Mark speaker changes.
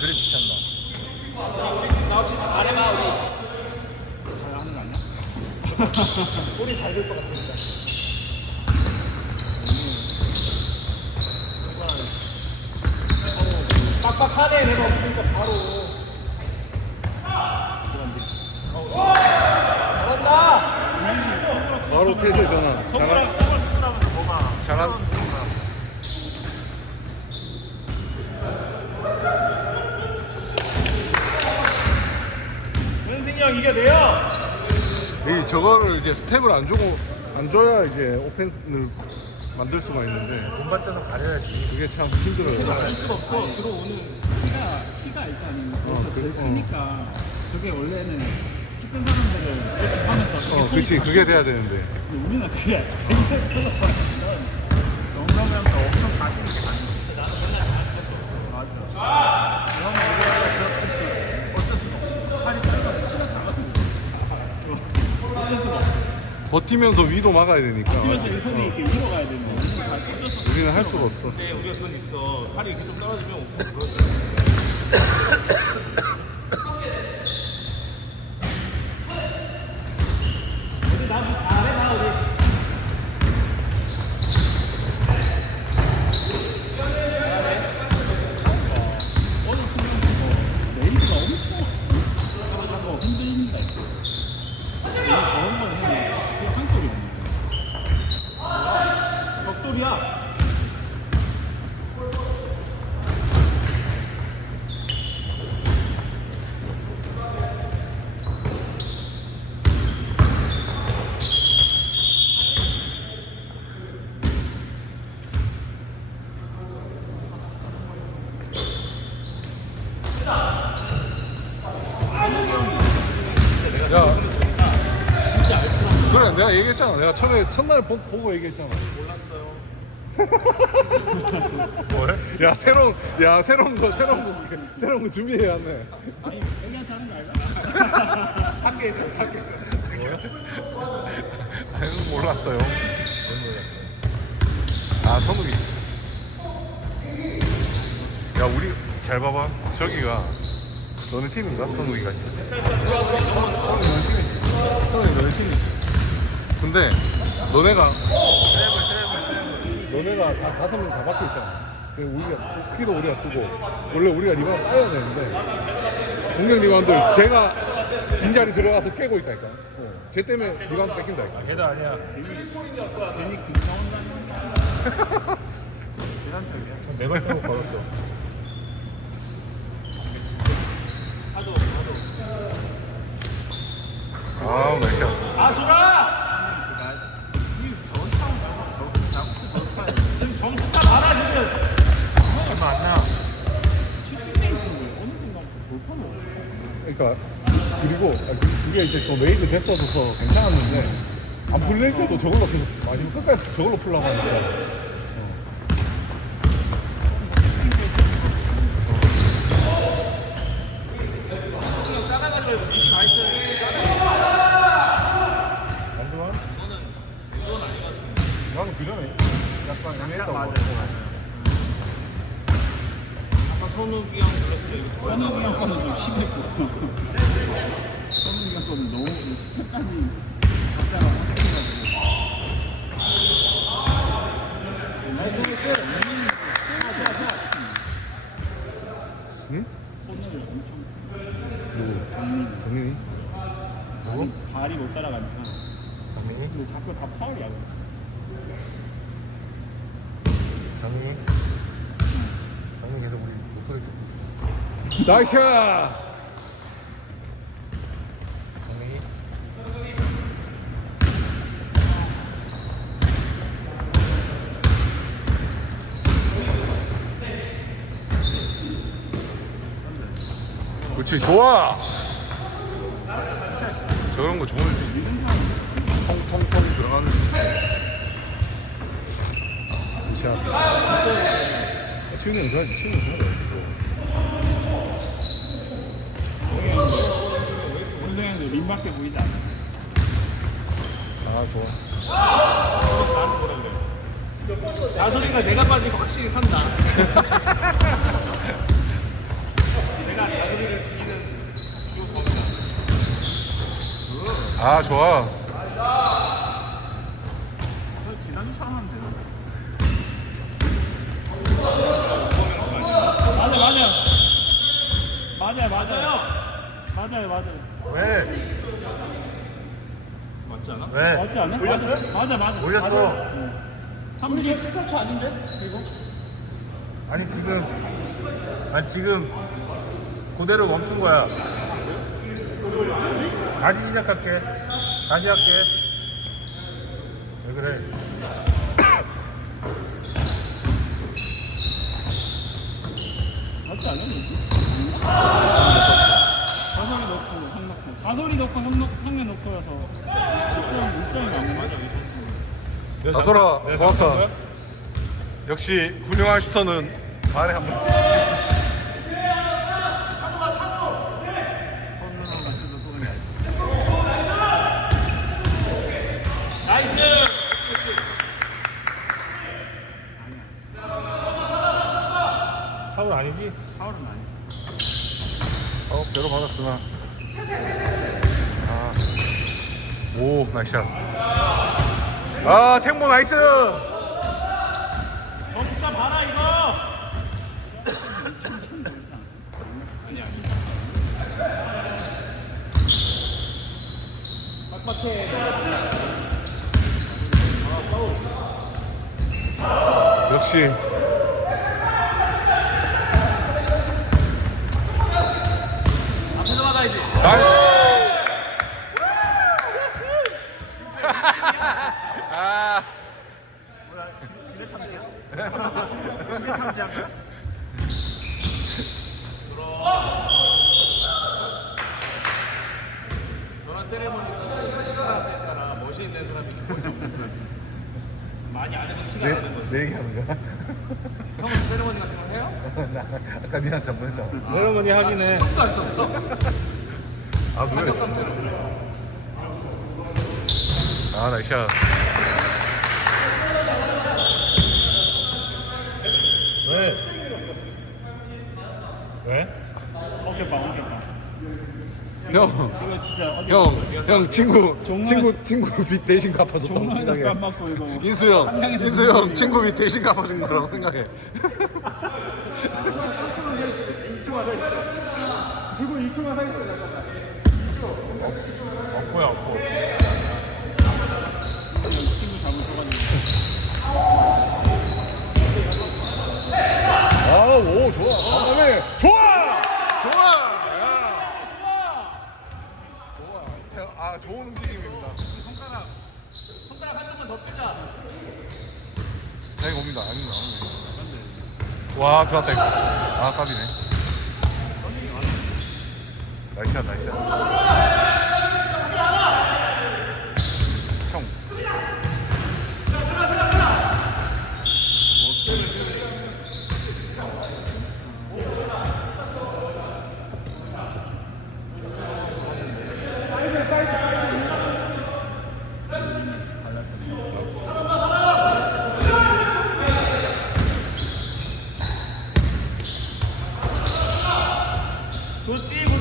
Speaker 1: 그래 미쳤나?
Speaker 2: 우리 팀 나옵시 잘해봐 우리.
Speaker 3: 잘하는 거 아니야?
Speaker 2: 우리 잘 될 것 같습니다. 빡빡하네 내가 없으니까 바로. 잘한다.
Speaker 4: 바로 태세 전환. 잘한, 잘한.
Speaker 2: 승이 형 이겨내요.
Speaker 4: 이 저거를 이제 스텝을 안 주고 안 줘야 이게 오펜스를 만들 수가 있는데
Speaker 1: 돈 받쳐서 가려야지.
Speaker 4: 그게 참 힘들어요.
Speaker 3: 알 수가 없어. 들어오는 키가 키가 일단
Speaker 4: 어,
Speaker 3: 어,
Speaker 4: 그-
Speaker 3: 제일 크니까 그게 원래는 키 큰 사람들은 이렇게 하면서 그게
Speaker 4: 어, 그렇지.
Speaker 3: 가-
Speaker 4: 그게 돼야 되는데.
Speaker 3: 우리는 그게
Speaker 1: 정성형도 엄청 자신 있게 다니는데 나는 맨날 맞아. 그러면 우리가 그렇지. 어쩔 수가 없어.
Speaker 3: 팔이 짧아서 키가 작았으니까 어쩔 수가 없어.
Speaker 4: 버티면서 위도 막아야 되니까.
Speaker 3: 뛰면서 이
Speaker 4: 어,
Speaker 3: 손이 이렇게 위로 가야 되는데 우리는 다 어쩔 수 없어.
Speaker 4: 우리는 할 수가 없어.
Speaker 2: 근데 우리가 그건 있어. 팔이 이렇게 좀 떨어지면 오픈 그러지. 우리 나도 잘해봐 우리.
Speaker 3: 어느 순간부터 레이드가 엄청 하고 흔들린다. 이거 저런 건 그냥 한쪽이 없는
Speaker 2: 벽돌이야.
Speaker 4: 야. 그래, 내가 얘기했잖아. 내가 처음에 첫날 보, 보고 얘기했잖아.
Speaker 1: 뭘?
Speaker 4: 야 새로운, 야 새로운 거, 새로운 거, 새로운 거 준비해야 하네.
Speaker 3: 아니 애기한테 하는 거 알잖아.
Speaker 2: 학교에 들 학교에
Speaker 4: 아니, 몰랐어요. 아 선욱이. 야 우리 잘 봐봐. 저기가 너네 팀인가? 선욱이가 지금. 선욱이 너네 팀이지. 선욱이 너네 팀이지. 근데 너네가 너네가 다 다섯 명다 박혀 있잖아. 근데 우리가 키도 우리가 크고 원래 우리가 리바운드 따야 되는데 공격 리바운드 제가 빈자리 들어가서 깨고 있다니까. 어. 쟤 때문에 리바운드 뺏긴다니까.
Speaker 1: 걔도 아니야.
Speaker 3: 괜히 금사원단
Speaker 1: 계산적이야.
Speaker 4: 내가 타고 걸었어. 아, 맥샷.
Speaker 2: 아수라.
Speaker 1: 저건 차고 저거 저거 잡고 저거 타야 돼.
Speaker 2: 지금 점수차 봐라 지금.
Speaker 1: 얼마 안 나.
Speaker 3: 슈팅 페이스를 어느 순간부터 돌파를 없어.
Speaker 4: 그러니까 그리고 아, 그- 그게 이제 또 메이드 됐어서 괜찮았는데 안 풀릴 때도 저걸로 계속 마지막 끝까지 저걸로
Speaker 2: 것 같은데.
Speaker 4: 나는 그 전에 약간 애매했다고.
Speaker 2: 선욱이 형 불렀을 때 이렇게
Speaker 3: 선욱이 형 거는 좀 심했고. 선욱이 형 거는 너무 스텝까지 각자가 확실해가지고. 나이스 나이스.
Speaker 4: 응?
Speaker 3: 손을 엄청? 정민.
Speaker 4: 정민이?
Speaker 3: 발이, 발이 못 따라가니까.
Speaker 1: 정민이?
Speaker 3: 근데 자꾸 다 파울이야.
Speaker 1: 목
Speaker 4: 나이스! 그렇지, 좋아! 저런 거 좋은 통통통 들어가는 자 치우면 좋아야지 치우면 좋아
Speaker 3: 원래는 림밖에 보이지 않아.
Speaker 4: 아 좋아.
Speaker 2: 나소리가 내가 빠지면 확실히 산다.
Speaker 4: 내가
Speaker 3: 나소리를 죽이는 주 범인이야. 아 좋아. 맞아 맞아. 맞아 맞아요. 맞아요 맞아요.
Speaker 1: 왜?
Speaker 2: 맞지 않아?
Speaker 1: 왜?
Speaker 3: 맞지 않아?
Speaker 1: 올렸어요?
Speaker 3: 맞아 맞아.
Speaker 1: 올렸어.
Speaker 3: 맞아. 응. 30.
Speaker 1: 14초 아닌데? 지금? 아니 지금 아니 지금 그대로 멈춘 거야. 다시 시작할게. 다시 할게. 왜 그래?
Speaker 3: 맞지 않아? 뭐지? 가솔이 넣고 한 넣고 한 넣고 한개 넣고여서 6점 6점이 맞는 거죠.
Speaker 4: 다솔아 고맙다 역시 훌륭한 슈터는 말에 한 번씩
Speaker 3: 손으로 마시도 쏘는 게 아니지.
Speaker 2: 나이스!
Speaker 1: 파울 아니지?
Speaker 3: 파울은 아니지.
Speaker 4: 어 배로 받았으나 아. 오 나이스 아 탱모 나이스
Speaker 2: 점수차 봐라 이거!
Speaker 4: 역시
Speaker 2: 앞에서 받아야지.
Speaker 4: 아
Speaker 1: 뭐야? 지- 지뢰 탐지야? 지뢰 탐지한 거야?
Speaker 2: 저런 세레머니 사람에 따라 멋이 있는 사람이 기본이 없는 거야. 많이 안 해본 티가
Speaker 4: 내,
Speaker 2: 나는 거지.
Speaker 4: 내 얘기하는 거야?
Speaker 2: 형은 세레머니 같은 거 해요?
Speaker 4: 나 아까 니한테 한번 했잖아
Speaker 1: 세레머니 하긴 해.
Speaker 2: 시험도 안 썼어?
Speaker 4: 아 했어? 아 나이스
Speaker 1: 왜? 왜?
Speaker 3: 어깨빵 어깨빵.
Speaker 4: 형
Speaker 3: 이거 진짜
Speaker 4: 형, 형 친구
Speaker 3: 정말-
Speaker 4: 친구 친구 빚 대신 갚아줬다고
Speaker 3: 종로에서
Speaker 4: 생각해.
Speaker 3: 뺨 맞고 이거.
Speaker 4: 인수 형,
Speaker 3: 한강에서
Speaker 4: 인수 형. 친구 빚 대신 갚아준 거라고 생각해.
Speaker 3: 그리고 2초만 하겠어 잠깐
Speaker 1: 없고.
Speaker 3: 친구 잘못 써가지고.
Speaker 4: 아, 오 좋아. 다음에 좋아, 좋아, 야. 좋아. 아 좋은 움직임입니다.
Speaker 2: 손가락 손가락 한 점만 더 뜨자.
Speaker 4: 자 이거 옵니다. 아닙니다. 아닙니다. 와 들어왔다 이거. 아 까비네. 나이스야 나이스야.
Speaker 3: contigo.